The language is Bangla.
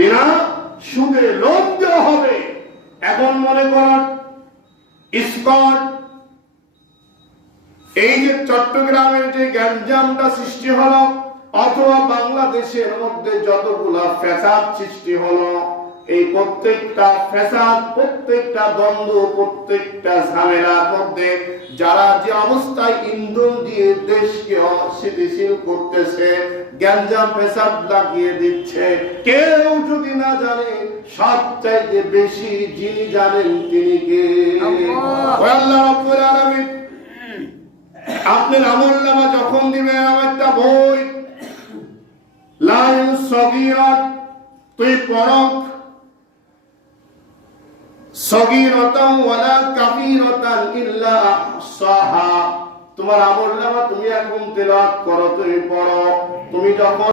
বিনা সুদে লোন দেওয়া হবে। এখন মনে করেন ইস্কন, এই যে চট্টগ্রামের যে গ্যাঞ্জামটা সৃষ্টি হলো, অথবা বাংলাদেশের মধ্যে যতগুলা ফ্যাসাদ সৃষ্টি হলো, এই প্রত্যেকটা ফ্যাসাদ, প্রত্যেকটা দ্বন্দ্ব, প্রত্যেকটা ঝামেলার মধ্যে যারা যে অবস্থায় ইন্ধন দিয়ে দেশকে অস্থিতিশীল করতেছে, গ্যাঞ্জাম ফ্যাসাদ লাগিয়ে দিচ্ছে, কেউ যদি না জানে, সবচাইতে বেশি যিনি জানেন তিনি কে? আল্লাহ রাব্বুল আলামিন। আপনার আমলনামা যখন দিবেন, আমার একটা বই লা সগীরাত, তুই পড়ো, সগীরাতান ওয়ালা কাবীরাতান ইল্লা আহসাহা। তোমার আমলনামা তুমি এখন তেলাওয়াত করো, তুমি পড়ো, তুমি যখন